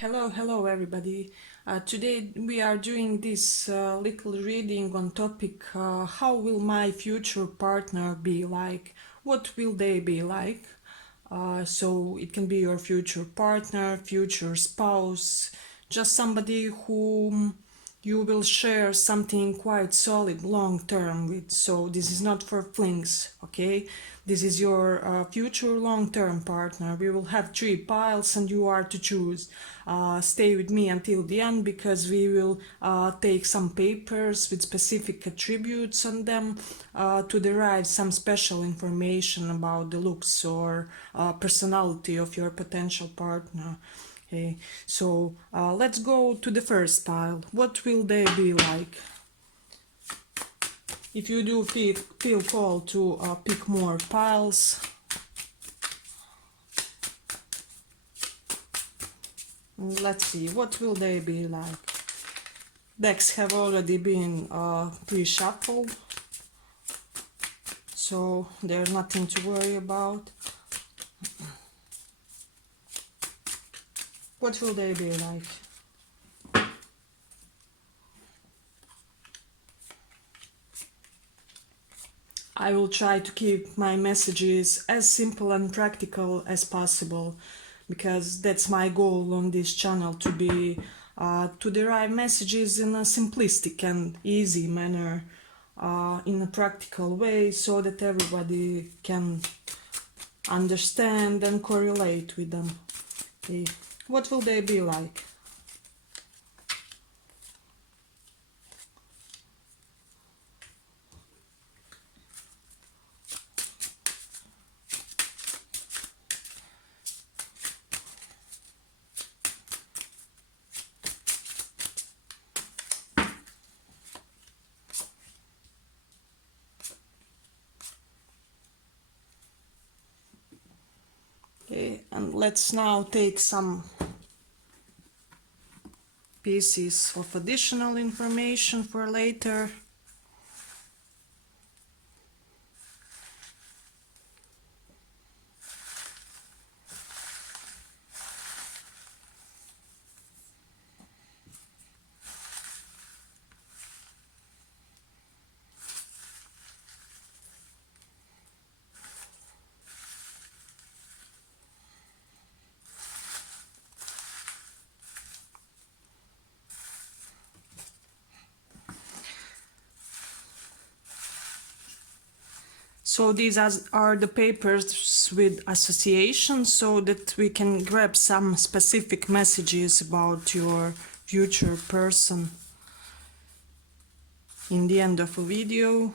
Hello everybody. Today we are doing this little reading on topic how will my future partner be like? What will they be like? So it can be your future partner, future spouse, just somebody whom you will share something quite solid long term with. So this is not for flings, okay? This is your future long term partner. We will have 3 piles and you are to choose. Stay with me until the end because we will take some papers with specific attributes on them to derive some special information about the looks or personality of your potential partner. Okay, so let's go to the first pile. What will they be like? If you do feel called to pick more piles. Let's see, what will they be like? Decks have already been pre-shuffled, so there's nothing to worry about. What will they be like? I will try to keep my messages as simple and practical as possible because that's my goal on this channel, to be to derive messages in a simplistic and easy manner, in a practical way, so that everybody can understand and correlate with them. Okay. What will they be like? Okay, and let's now take some pieces of additional information for later. So these are the papers with associations, so that we can grab some specific messages about your future person in the end of a video.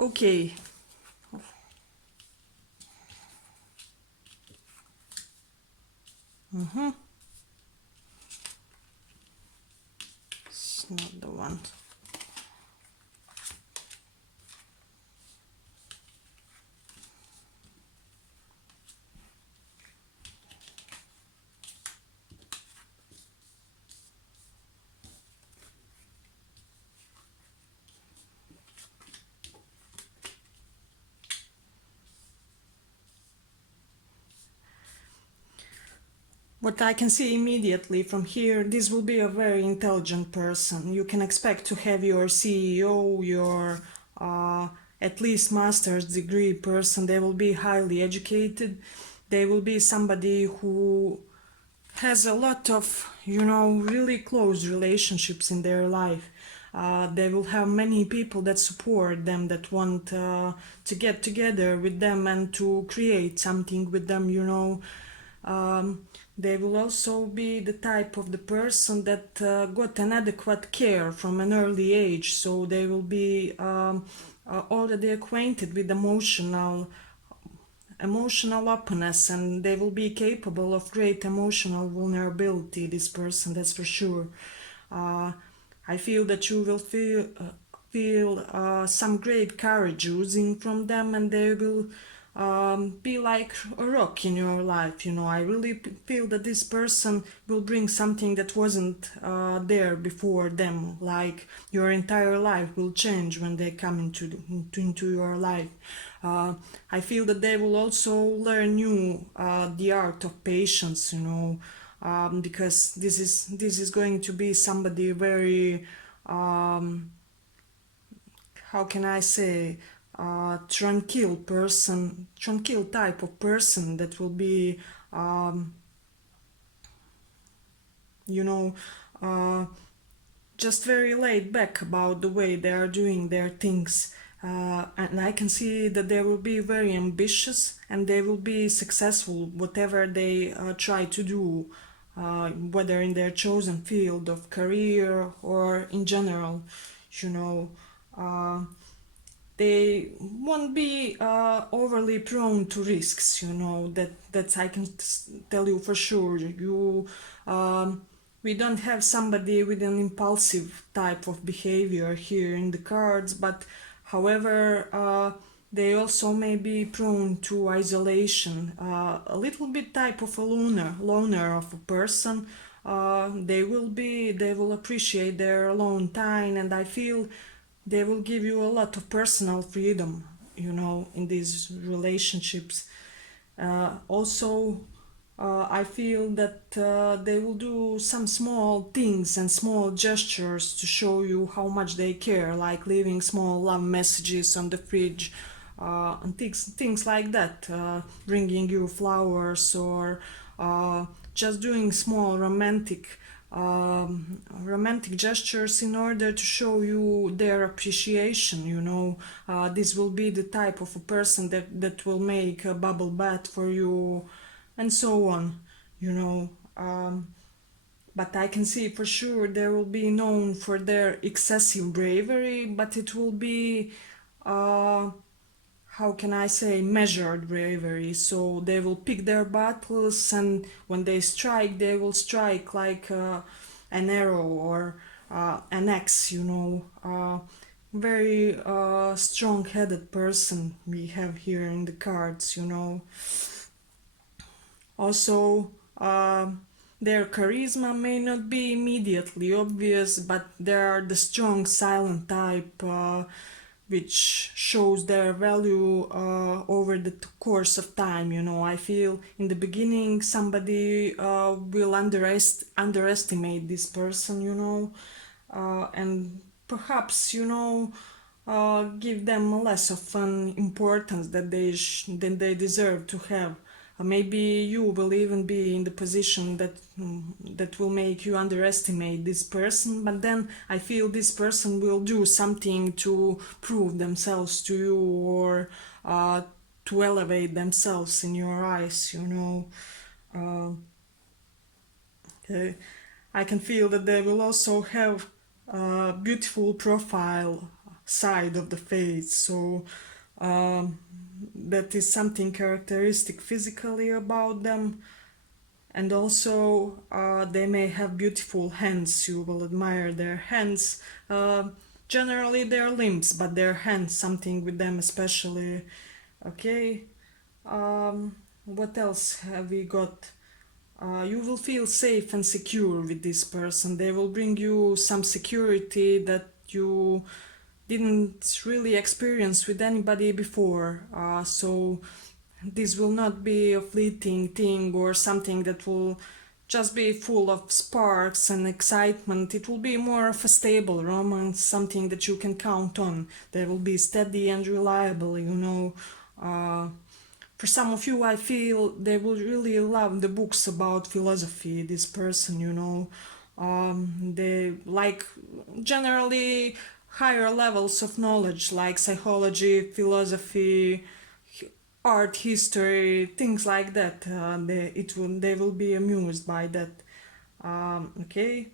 Okay. It's not the one. What I can see immediately from here, this will be a very intelligent person. You can expect to have your CEO, your at least master's degree person. They will be highly educated. They will be somebody who has a lot of, really close relationships in their life. They will have many people that support them, that want to get together with them and to create something with them, They will also be the type of the person that got an adequate care from an early age, so they will be already acquainted with emotional openness, and they will be capable of great emotional vulnerability, this person, that's for sure. I feel that you will feel some great courage oozing from them, and they will be like a rock in your life. You know, I really feel that this person will bring something that wasn't there before them. Like your entire life will change when they come into your life. Uh, I feel that they will also learn new the art of patience. You know, because this is going to be somebody very how can I say, tranquil type of person that will be, um, you know, uh, just very laid back about the way they are doing their things. And I can see that they will be very ambitious and they will be successful whatever they try to do, whether in their chosen field of career or in general, you know. Uh, they won't be overly prone to risks, you know, that I can tell you for sure. We don't have somebody with an impulsive type of behavior here in the cards, but however they also may be prone to isolation, a little bit type of a loner of a person. They will appreciate their alone time, and I feel they will give you a lot of personal freedom, you know, in these relationships. Also, I feel that they will do some small things and small gestures to show you how much they care, like leaving small love messages on the fridge, and things like that, bringing you flowers, or just doing small romantic gestures in order to show you their appreciation. You know, this will be the type of a person that will make a bubble bath for you, and so on. You know, but I can see for sure they will be known for their excessive bravery, but it will be uh, how can I say, measured bravery. So they will pick their battles, and when they strike, they will strike like an arrow or an axe, you know. Very strong headed person we have here in the cards, you know. Also, their charisma may not be immediately obvious, but they are the strong silent type, which shows their value over the course of time. You know, I feel in the beginning somebody will underestimate this person, you know, and perhaps, you know, give them less of an importance than they deserve to have. Maybe you will even be in the position that will make you underestimate this person, but then I feel this person will do something to prove themselves to you, or to elevate themselves in your eyes, you know. Uh, uh, I can feel that they will also have a beautiful profile side of the face, so um, that is something characteristic physically about them. And also they may have beautiful hands. You will admire their hands, generally their limbs, but their hands, something with them especially. Okay. What else have we got? You will feel safe and secure with this person. They will bring you some security that you didn't really experience with anybody before. So this will not be a fleeting thing or something that will just be full of sparks and excitement. It will be more of a stable romance, something that you can count on. They will be steady and reliable, you know. Uh, for some of you, I feel they will really love the books about philosophy, this person, you know. They like generally higher levels of knowledge like psychology, philosophy, art history, things like that. They will be amused by that. Okay.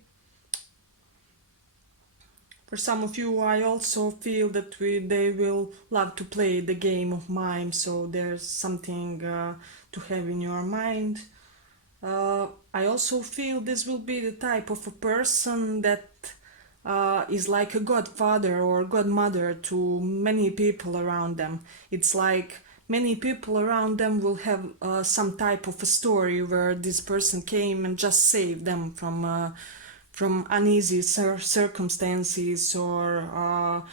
For some of you, I also feel that they will love to play the game of mime. So there's something to have in your mind. I also feel this will be the type of a person that is like a godfather or godmother to many people around them. It's like many people around them will have some type of a story where this person came and just saved them from uneasy circumstances or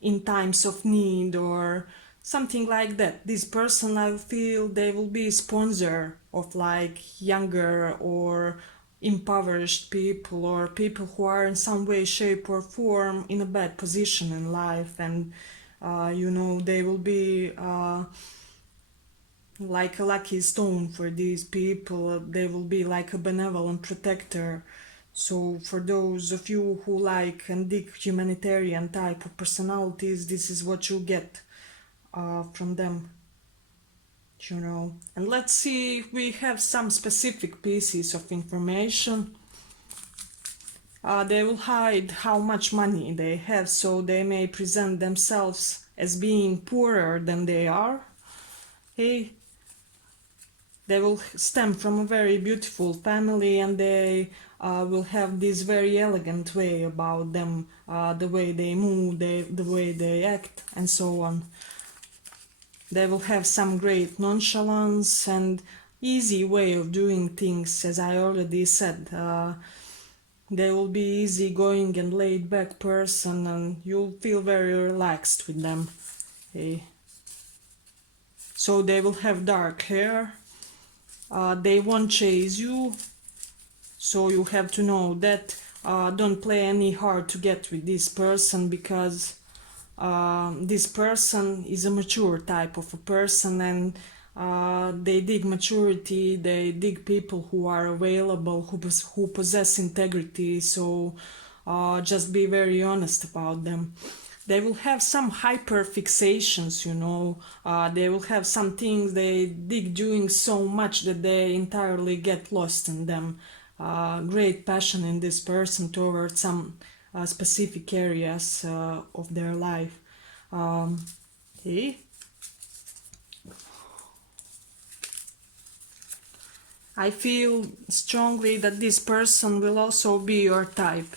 in times of need or something like that. This person, I feel, they will be sponsor of like younger or impoverished people or people who are in some way, shape or form in a bad position in life, and they will be like a lucky stone for these people. They will be like a benevolent protector. So for those of you who like and dig humanitarian type of personalities, this is what you get from them. And let's see if we have some specific pieces of information. They will hide how much money they have, so they may present themselves as being poorer than they are. Hey, they will stem from a very beautiful family, and they will have this very elegant way about them, the way they move, the way they act, and so on. They will have some great nonchalance and easy way of doing things, as I already said. They will be easygoing and laid back person, and you'll feel very relaxed with them. Okay. So they will have dark hair. They won't chase you, so you have to know that. Don't play any hard to get with this person, because this person is a mature type of a person, and they dig maturity, they dig people who are available, who possess integrity, so just be very honest about them. They will have some hyper fixations, they will have some things they dig doing so much that they entirely get lost in them. Great passion in this person towards some specific areas of their life. Okay. I feel strongly that this person will also be your type,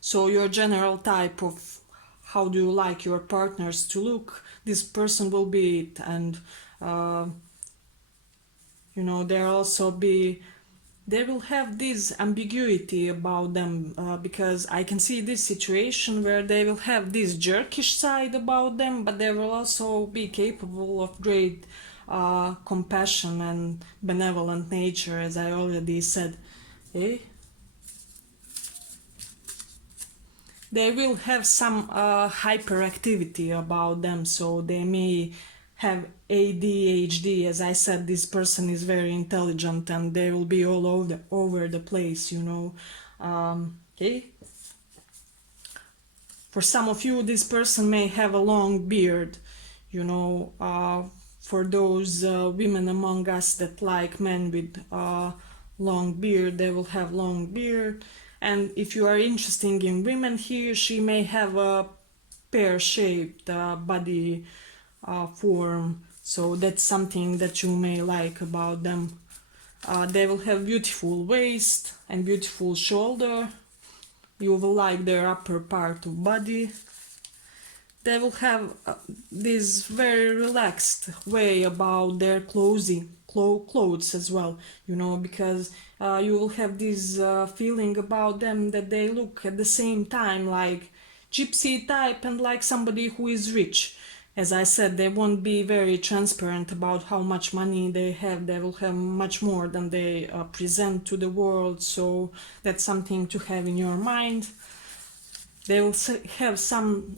so your general type of how do you like your partners to look, this person will be it. And they will have this ambiguity about them, because I can see this situation where they will have this jerkish side about them, but they will also be capable of great compassion and benevolent nature, as I already said. Okay? They will have some hyperactivity about them, so they may have ADHD. As I said, this person is very intelligent, and they will be all over the place, okay? For some of you, this person may have a long beard, for those women among us that like men with long beard, they will have long beard. And if you are interested in women, he or she may have a pear-shaped body form, so that's something that you may like about them. They will have beautiful waist and beautiful shoulder. You will like their upper part of body. They will have this very relaxed way about their clothes as well, because you will have this feeling about them that they look at the same time like gypsy type and like somebody who is rich. As I said, they won't be very transparent about how much money they have. They will have much more than they present to the world, so that's something to have in your mind. They will have some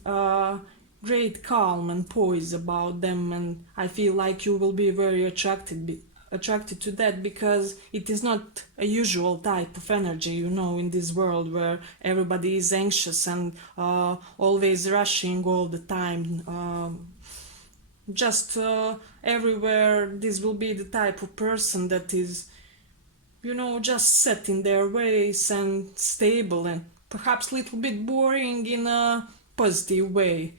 great calm and poise about them, and I feel like you will be very attracted to that, because it is not a usual type of energy, in this world where everybody is anxious and always rushing all the time. Everywhere, this will be the type of person that is, just set in their ways and stable, and perhaps a little bit boring in a positive way.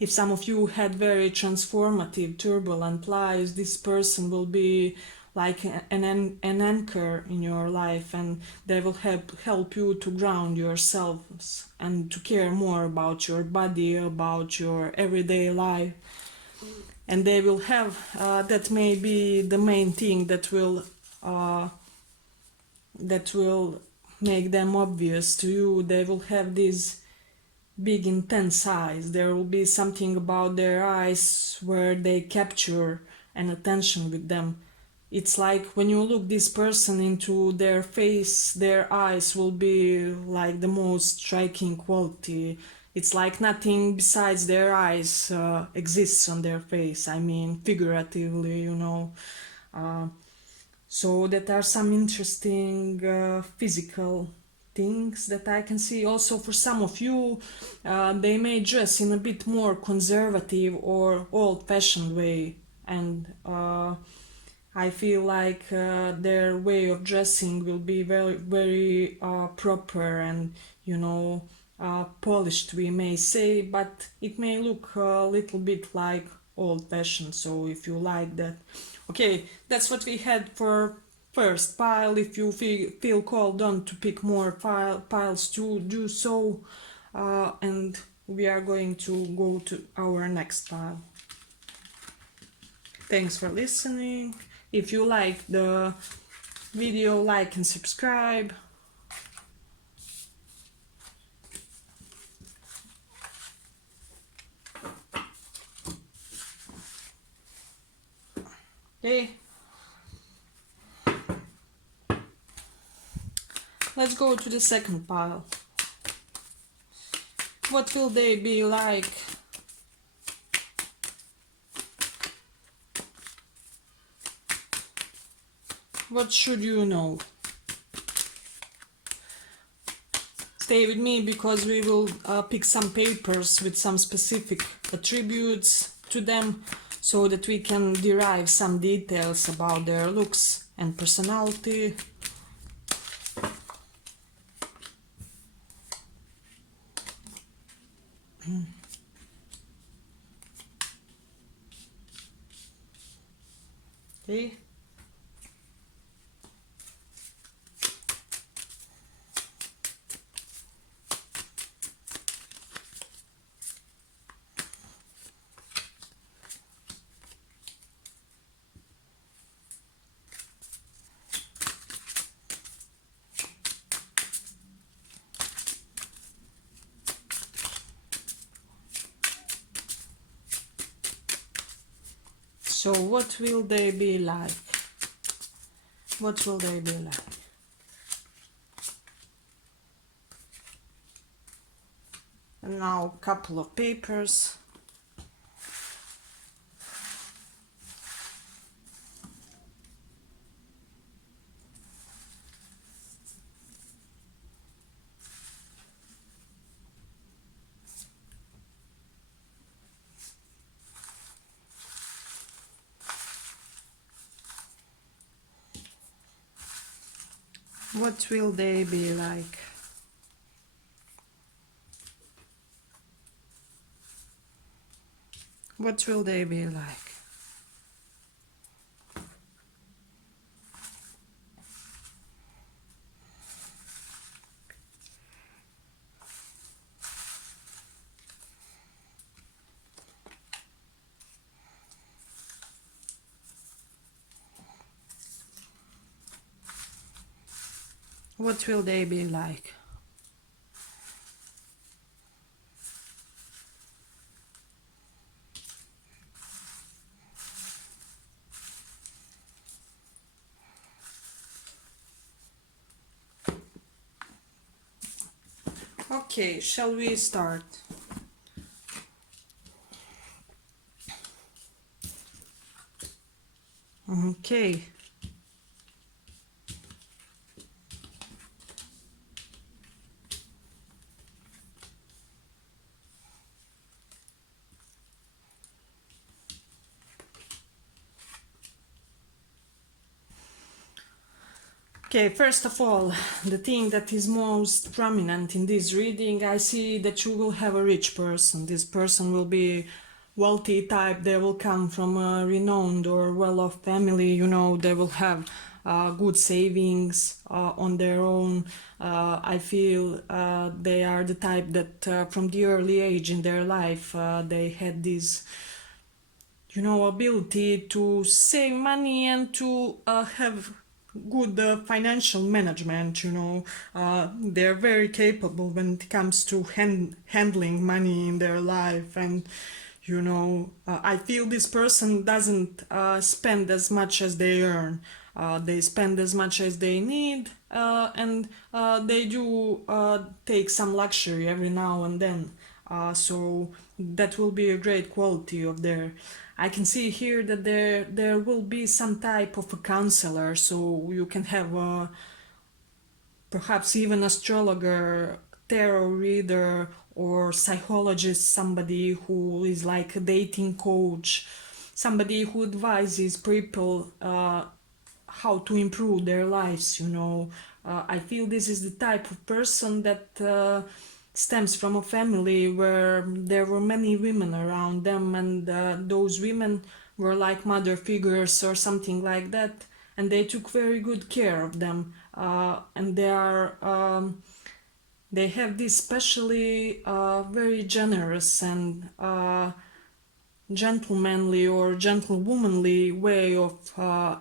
If some of you had very transformative, turbulent lives, this person will be like an anchor in your life, and they will help you to ground yourselves and to care more about your body, about your everyday life. And they will have that may be the main thing uh, that will make them obvious to you. They will have these big intense eyes. There will be something about their eyes where they capture an attention with them. It's like when you look this person into their face, their eyes will be like the most striking quality. It's like nothing besides their eyes exists on their face. I mean, figuratively, you know. Uh, so that are some interesting physical things that I can see. Also, for some of you, they may dress in a bit more conservative or old-fashioned way, and I feel like their way of dressing will be very, very proper and, you know, polished, we may say, but it may look a little bit like old-fashioned. So if you like that, okay, that's what we had for first pile. If you feel called on to pick more piles, to do so, and we are going to go to our next pile. Thanks for listening. If you like the video, like and subscribe. Okay. Let's go to the second pile. What will they be like? What should you know? Stay with me, because we will pick some papers with some specific attributes to them, so that we can derive some details about their looks and personality. Okay. So what will they be like? What will they be like? And now a couple of papers. What will they be like? What will they be like? What will they be like? Okay, shall we start? Okay. Okay, first of all, the thing that is most prominent in this reading, I see that you will have a rich person. This person will be wealthy type. They will come from a renowned or well-off family. They will have good savings on their own. I feel they are the type that from the early age in their life they had this ability to save money and to have good financial management. They're very capable when it comes to handling money in their life. And I feel this person doesn't spend as much as they earn. They spend as much as they need, and they do take some luxury every now and then. So that will be a great quality of their. I can see here that there will be some type of a counselor, so you can have perhaps even astrologer, tarot reader, or psychologist, somebody who is like a dating coach, somebody who advises people how to improve their lives. I feel this is the type of person that stems from a family where there were many women around them, and those women were like mother figures or something like that, and they took very good care of them. And they have this specially very generous and gentlemanly or gentlewomanly way of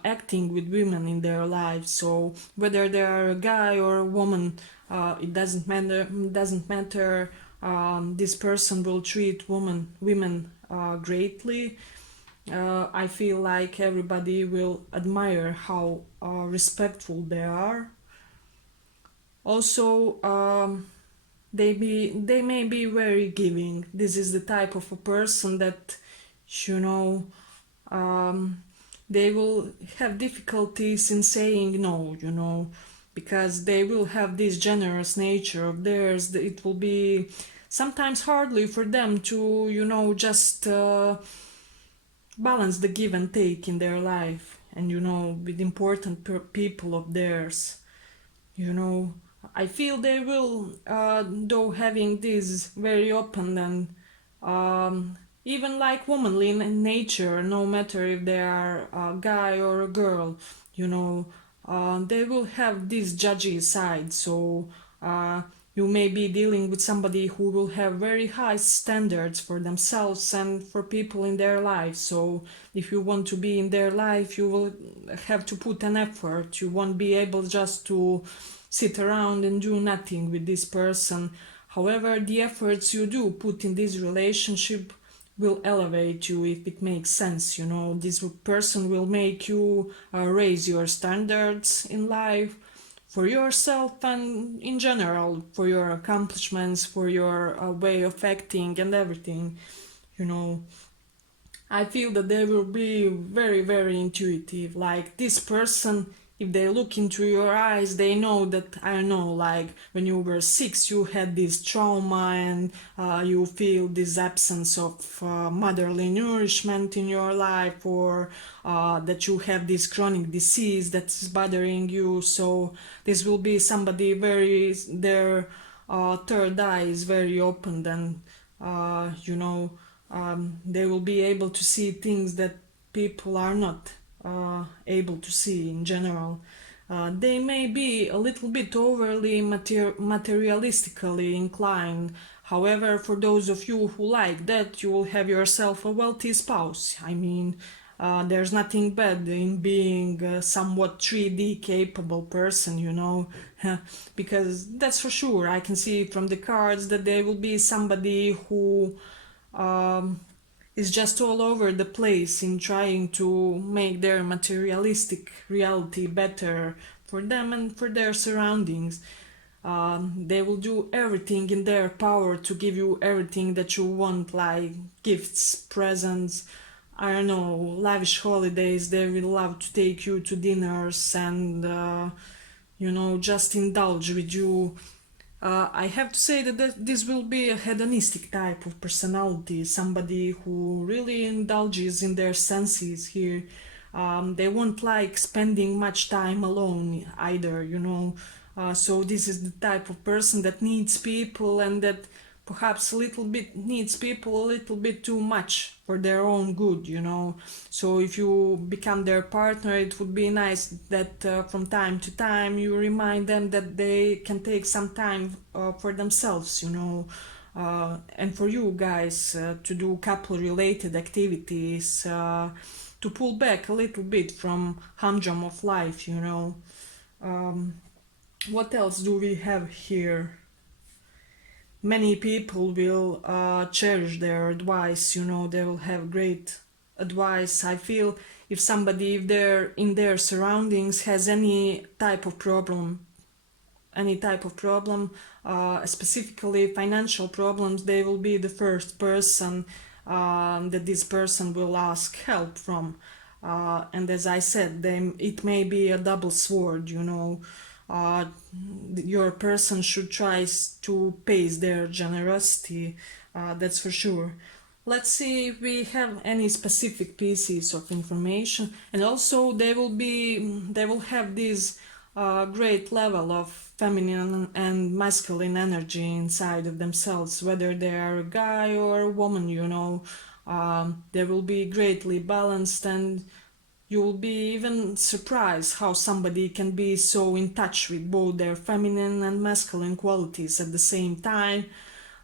acting with women in their lives. So whether they are a guy or a woman, it doesn't matter. This person will treat women greatly. I feel like everybody will admire how respectful they are. Also, they may be very giving. This is the type of a person that you know they will have difficulties in saying no, because they will have this generous nature of theirs. It will be sometimes hardly for them to just balance the give and take in their life, and with important people of theirs. you know I feel they will, though having this very open and even like womanly in nature, no matter if they are a guy or a girl. They will have this judgy side. So you may be dealing with somebody who will have very high standards for themselves and for people in their life. So if you want to be in their life, you will have to put an effort. You won't be able just to sit around and do nothing with this person. However, the efforts you do put in this relationship will elevate you if it makes sense. This person will make you raise your standards in life for yourself and in general for your accomplishments, for your way of acting and everything. you know I feel that they will be very, very intuitive. Like this person, if they look into your eyes, they know that, I don't know, like when you were 6, you had this trauma and you feel this absence of motherly nourishment in your life, or that you have this chronic disease that's bothering you. So this will be somebody their third eye is very open, and they will be able to see things that people are not able to see in general. They may be a little bit overly materialistically inclined. However, for those of you who like that, you will have yourself a wealthy spouse. I mean, there's nothing bad in being a somewhat 3D capable person, because that's for sure. I can see from the cards that there will be somebody who is just all over the place in trying to make their materialistic reality better for them and for their surroundings. They will do everything in their power to give you everything that you want, like gifts, presents, I don't know, lavish holidays. They will love to take you to dinners and, just indulge with you. I have to say that this will be a hedonistic type of personality, somebody who really indulges in their senses here. They won't like spending much time alone either. So this is the type of person that needs people and that perhaps a little bit needs people a little bit too much for their own good, you know. So if you become their partner, it would be nice that from time to time you remind them that they can take some time for themselves, you know. And for you guys to do couple related activities, to pull back a little bit from humdrum of life, you know. um, what else do we have here? Many people will cherish their advice, you know. They will have great advice. I feel if somebody, if they're in their surroundings, has any type of problem, specifically financial problems, they will be the first person that this person will ask help from. And as I said, it may be a double sword, you know. uh, your person should try to pace their generosity, that's for sure. Let's see if we have any specific pieces of information, and also they will have this great level of feminine and masculine energy inside of themselves, whether they are a guy or a woman, you know. They will be greatly balanced, and you will be even surprised how somebody can be so in touch with both their feminine and masculine qualities at the same time,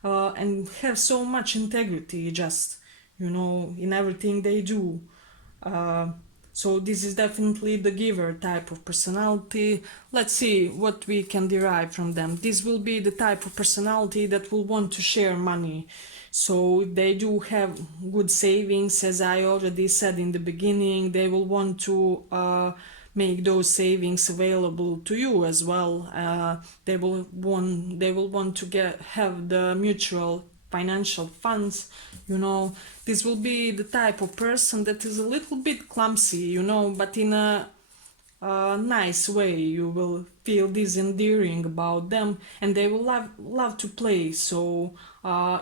and have so much integrity, just, you know, in everything they do. Uh, so this is definitely the giver type of personality. Let's see what we can derive from them. This will be the type of personality that will want to share money. So they do have good savings, as I already said in the beginning. They will want to make those savings available to you as well. They will want to have the mutual financial funds, you know. This will be the type of person that is a little bit clumsy, you know, but in a nice way. You will feel this endearing about them, and they will love to play. So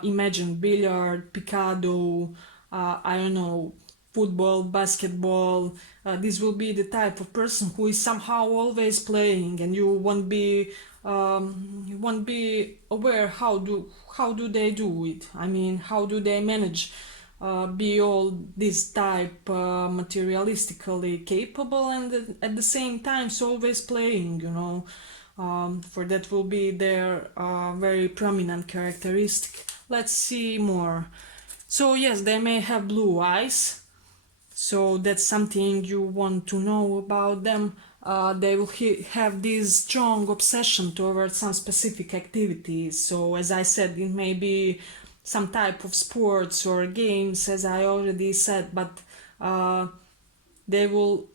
imagine billiard, picado, I don't know, football, basketball. This will be the type of person who is somehow always playing, and you won't be aware how do they do it. I mean, how do they manage be all this type materialistically capable, and at the same time so always playing, you know. For that will be their very prominent characteristic. Let's see more. So yes, they may have blue eyes, so that's something you want to know about them. They will have this strong obsession towards some specific activities. So as I said, it may be some type of sports or games, as I already said, but they will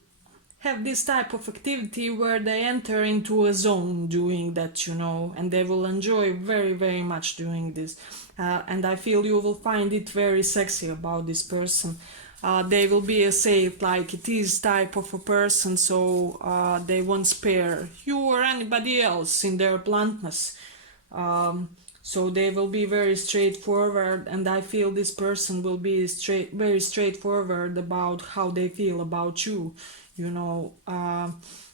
have this type of activity where they enter into a zone doing that, you know, and they will enjoy very, very much doing this. And I feel you will find it very sexy about this person. They will be a say like it is type of a person, so they won't spare you or anybody else in their bluntness. So they will be very straightforward, and I feel this person will be very straightforward about how they feel about you, you know.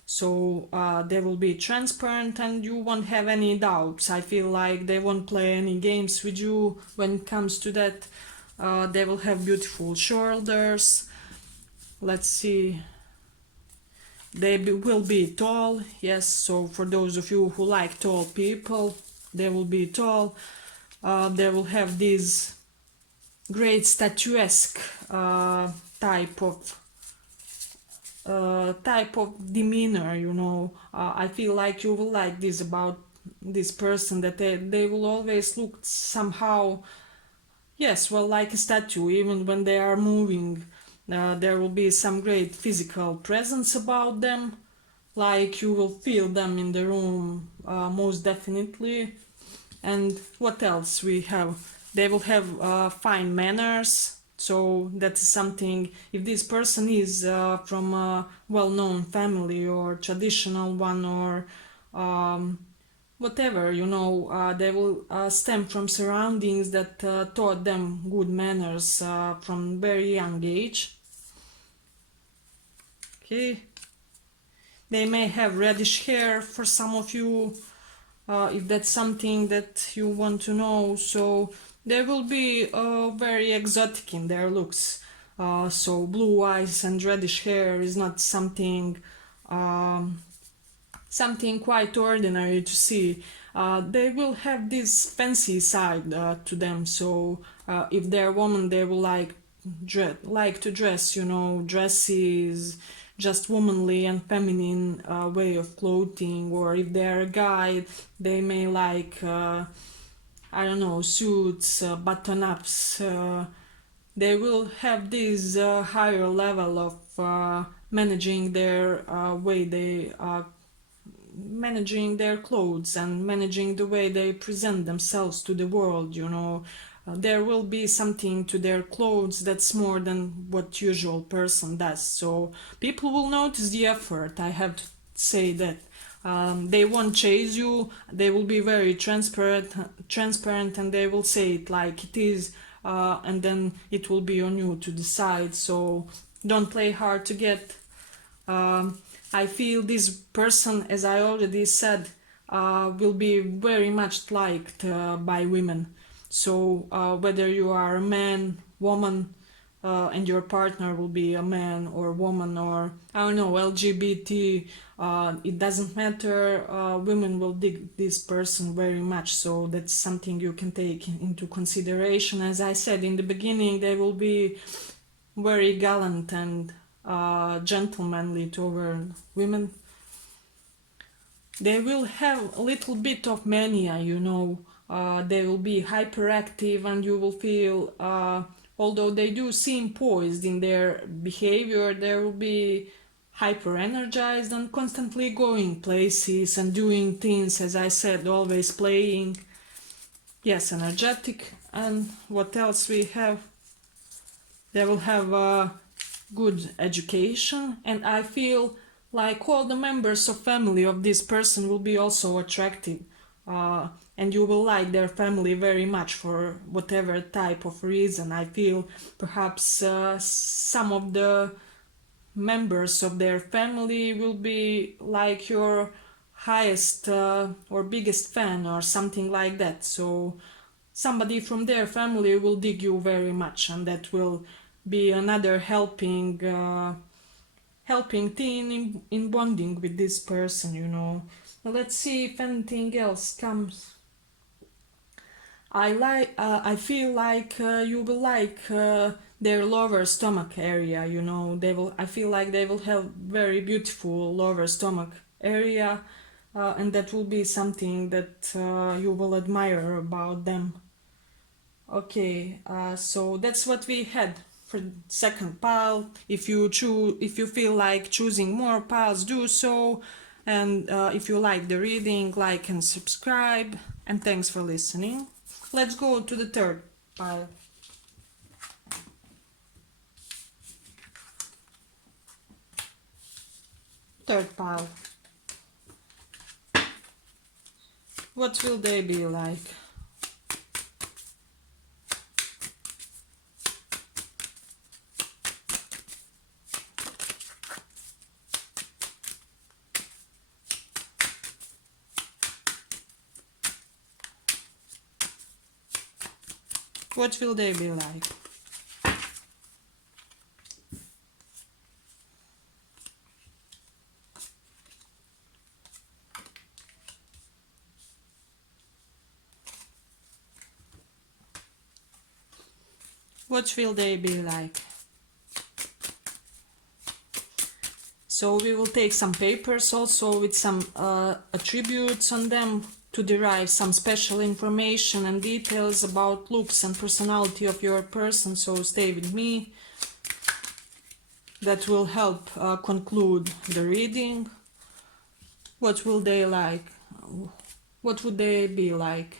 So they will be transparent, and you won't have any doubts. I feel like they won't play any games with you when it comes to that. They will have beautiful shoulders. Let's see. They will be tall, yes. So for those of you who like tall people, they will be tall. They will have this great statuesque type of demeanor, you know. I feel like you will like this about this person, that they will always look somehow, yes, well, like a statue, even when they are moving. There will be some great physical presence about them, like you will feel them in the room, most definitely. And what else we have? They will have fine manners. So that's something, if this person is from a well-known family or traditional one, or whatever, you know, they will stem from surroundings that taught them good manners from very young age. Okay. They may have reddish hair for some of you. if that's something that you want to know. So they will be very exotic in their looks. So blue eyes and reddish hair is not something quite ordinary to see. They will have this fancy side to them. So if they're a woman, they will like to dress, dresses, just womanly and feminine way of clothing. Or if they're a guy, they may like I don't know, suits, button-ups. They will have this higher level of managing their way they managing their clothes and managing the way they present themselves to the world. There will be something to their clothes that's more than what usual person does. So people will notice the effort, I have to say that. They won't chase you, they will be very transparent, and they will say it like it is, and then it will be on you to decide. So don't play hard to get. I feel this person, as I already said, will be very much liked by women. So whether you are a man, woman, and your partner will be a man or woman, or I don't know, LGBT, it doesn't matter. Women will dig this person very much. So that's something you can take into consideration. As I said in the beginning, they will be very gallant and gentlemanly toward women. They will have a little bit of mania. They will be hyperactive, and you will feel, although they do seem poised in their behavior, they will be hyper energized and constantly going places and doing things, as I said, always playing. Yes, energetic. And what else we have? They will have a good education, and I feel like all the members of family of this person will be also attractive, and you will like their family very much for whatever type of reason. I feel perhaps some of the members of their family will be like your highest or biggest fan or something like that. So somebody from their family will dig you very much, and that will be another helping thing in bonding with this person. Let's see if anything else comes. I feel like you will like their lower stomach area. I feel like they will have very beautiful lower stomach area, and that will be something that you will admire about them. Okay, so that's what we had for second pile. If you feel like choosing more piles, do so. And if you like the reading, like and subscribe. And thanks for listening. Let's go to the third pile. Third pile. What will they be like? What will they be like? What will they be like? So we will take some papers also with some attributes on them to derive some special information and details about looks and personality of your person. So stay with me. That will help conclude the reading. What will they like? What would they be like?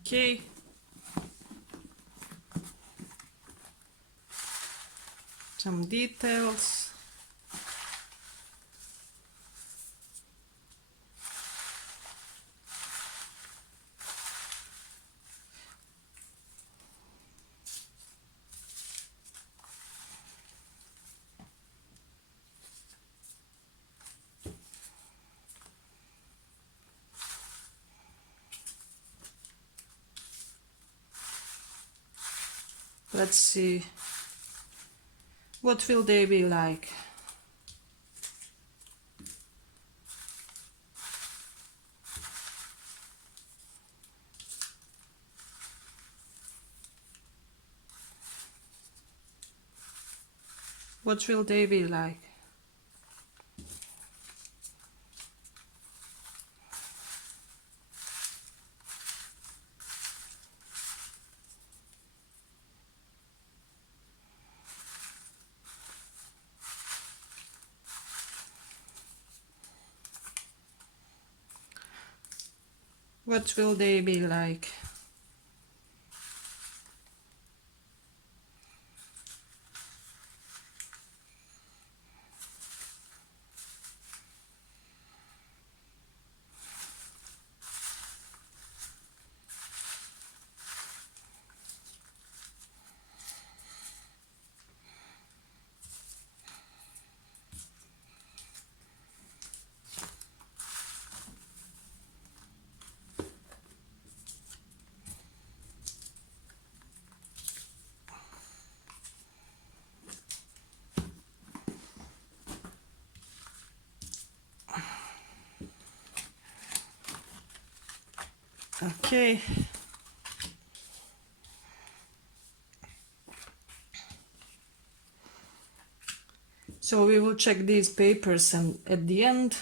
Okay. some details. Let's see, what will they be like? What will they be like? What will they be like? Okay. So we will check these papers and at the end.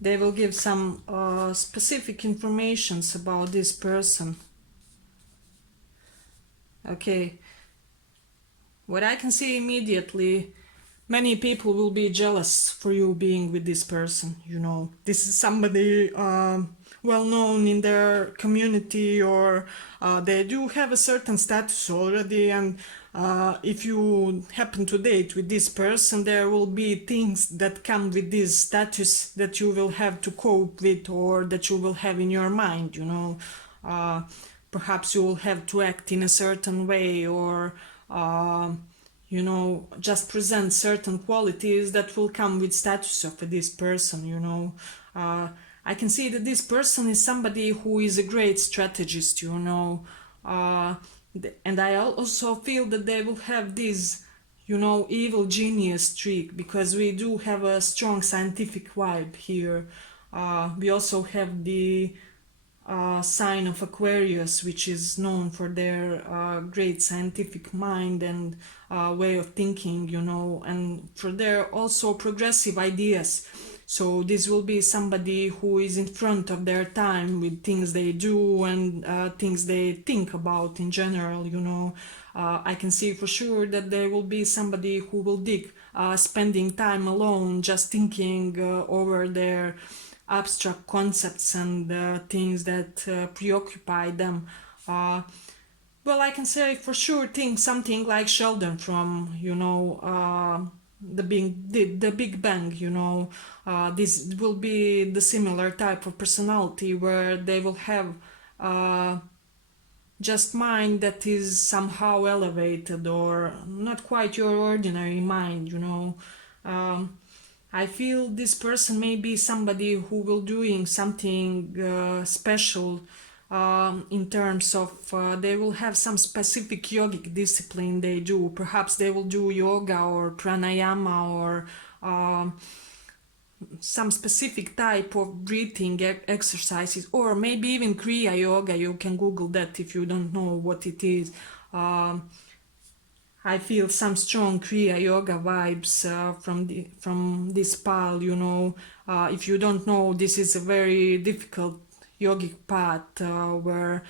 They will give some specific informations about this person. Okay. What I can see immediately, many people will be jealous for you being with this person. You know, this is somebody well known in their community, or they do have a certain status already, and if you happen to date with this person, there will be things that come with this status that you will have to cope with, or that you will have in your mind, you know. Perhaps you will have to act in a certain way, or you know, just present certain qualities that will come with status of this person, you know. I can see that this person is somebody who is a great strategist, you know. And I also feel that they will have this, you know, evil genius streak, because we do have a strong scientific vibe here. We also have the sign of Aquarius, which is known for their great scientific mind and way of thinking, you know, and for their also progressive ideas. So this will be somebody who is in front of their time with things they do and things they think about in general, you know. I can see for sure that there will be somebody who will dig spending time alone, just thinking over their abstract concepts and things that preoccupy them. Well, I can say for sure think something like Sheldon from, you know, the Big Bang, you know. This will be the similar type of personality where they will have just mind that is somehow elevated, or not quite your ordinary mind, you know. I feel this person may be somebody who will doing something special in terms of they will have some specific yogic discipline they do. Perhaps they will do yoga or pranayama, or some specific type of breathing exercises, or maybe even Kriya Yoga. You can Google that if you don't know what it is. I feel some strong Kriya Yoga vibes from this pal, you know. If you don't know, this is a very difficult yogic path where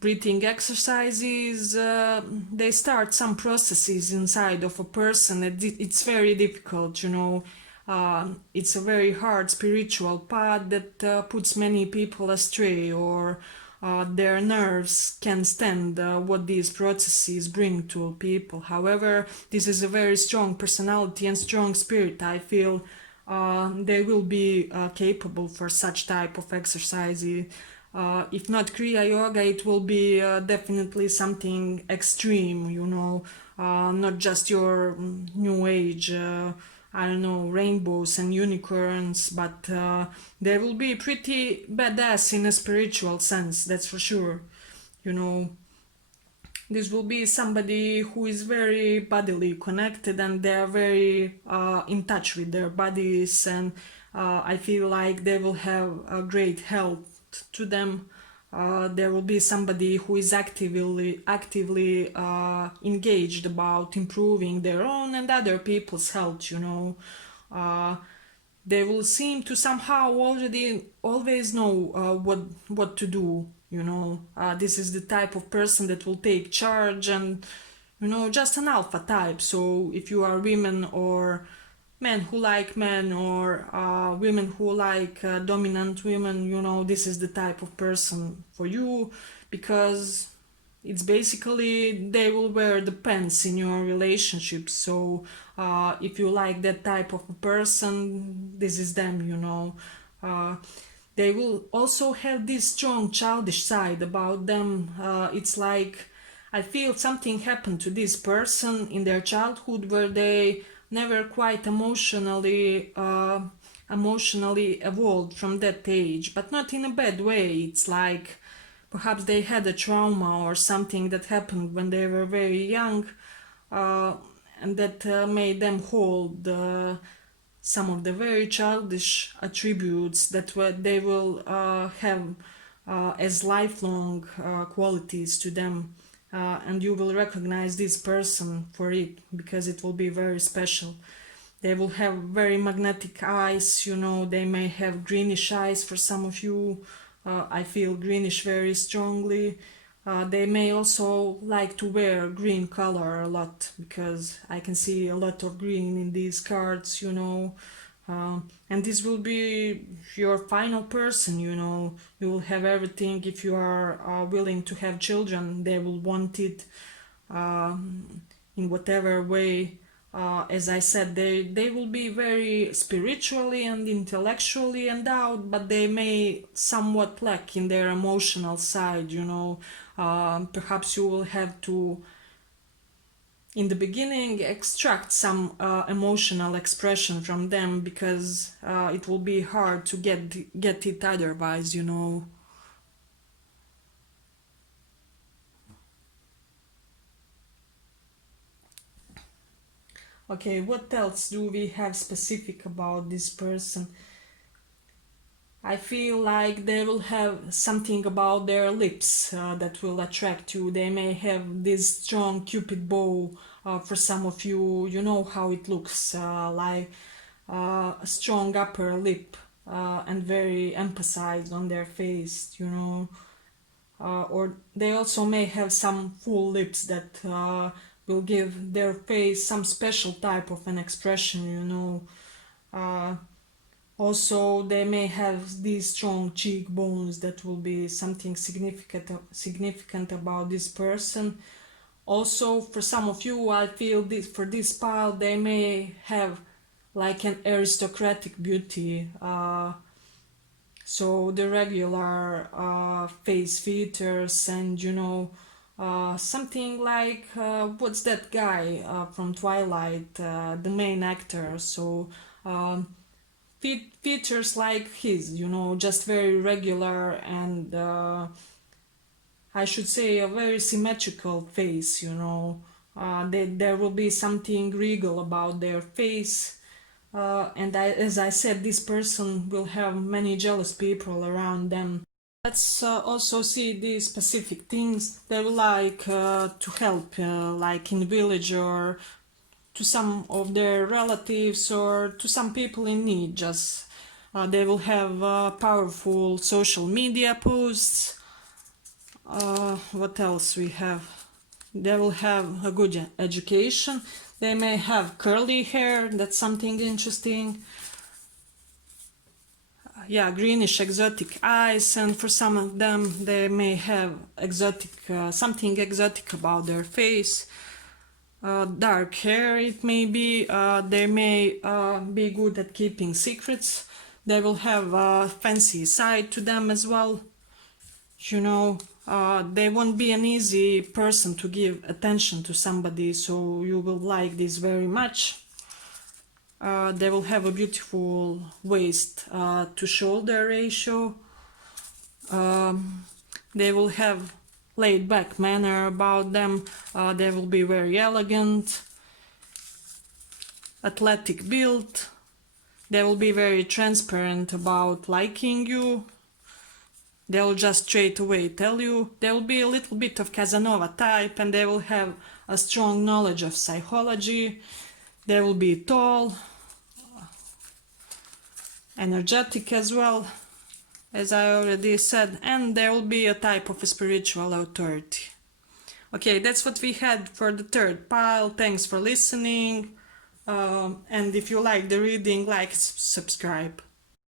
breathing exercises, they start some processes inside of a person. It's very difficult, you know. it's a very hard spiritual path that puts many people astray, or their nerves can stand what these processes bring to people. However, this is a very strong personality and strong spirit. I feel they will be capable for such type of exercise. If not Kriya Yoga, it will be definitely something extreme, not just your new age, I don't know, rainbows and unicorns, but they will be pretty badass in a spiritual sense, that's for sure. You know, this will be somebody who is very bodily connected, and they are very in touch with their bodies, and I feel like they will have a great health to them. There will be somebody who is actively engaged about improving their own and other people's health. They will seem to somehow already always know what to do. This is the type of person that will take charge, and just an alpha type. So if you are women or men who like men, or women who like dominant women, this is the type of person for you, because it's basically they will wear the pants in your relationship. So if you like that type of a person, this is them. They will also have this strong childish side about them. It's like I feel something happened to this person in their childhood where they never quite emotionally evolved from that age, but not in a bad way. It's like perhaps they had a trauma or something that happened when they were very young, and that made them hold some of the very childish attributes that they will have as lifelong qualities to them. And you will recognize this person for it, because it will be very special. They will have very magnetic eyes, they may have greenish eyes for some of you. I feel greenish very strongly. They may also like to wear green color a lot, because I can see a lot of green in these cards. And this will be your final person. You will have everything. If you are willing to have children, they will want it in whatever way. As I said, they will be very spiritually and intellectually endowed, but they may somewhat lack in their emotional side. Perhaps you will have to, in the beginning, extract some emotional expression from them, because it will be hard to get it otherwise. Okay, what else do we have specific about this person? I feel like they will have something about their lips that will attract you. They may have this strong cupid bow. For some of you, you know how it looks, like a strong upper lip, and very emphasized on their face. Or they also may have some full lips that will give their face some special type of an expression. Also, they may have these strong cheekbones that will be something significant about this person. Also, for some of you, I feel this for this pile, they may have like an aristocratic beauty. So the regular face features, and something like what's that guy from Twilight, the main actor. So features like his, just very regular, and I should say a very symmetrical face. There will be something regal about their face. And as I said, this person will have many jealous people around them. Let's also see these specific things. They will like to help, like in village, or to some of their relatives, or to some people in need. Just they will have powerful social media posts. What else we have? They will have a good education. They may have curly hair, that's something interesting. Yeah, greenish exotic eyes, and for some of them they may have exotic something exotic about their face. Dark hair it may be. They may be good at keeping secrets. They will have a fancy side to them as well. You know, they won't be an easy person to give attention to somebody, so you will like this very much. They will have a beautiful waist to shoulder ratio. They will have laid back manner about them. They will be very elegant, athletic build. They will be very transparent about liking you. They will just straight away tell you. They will be a little bit of Casanova type, and they will have a strong knowledge of psychology. They will be tall, energetic as well, as I already said, and there will be a type of a spiritual authority. Okay, that's what we had for the third pile. Thanks for listening, and if you like the reading, like, subscribe.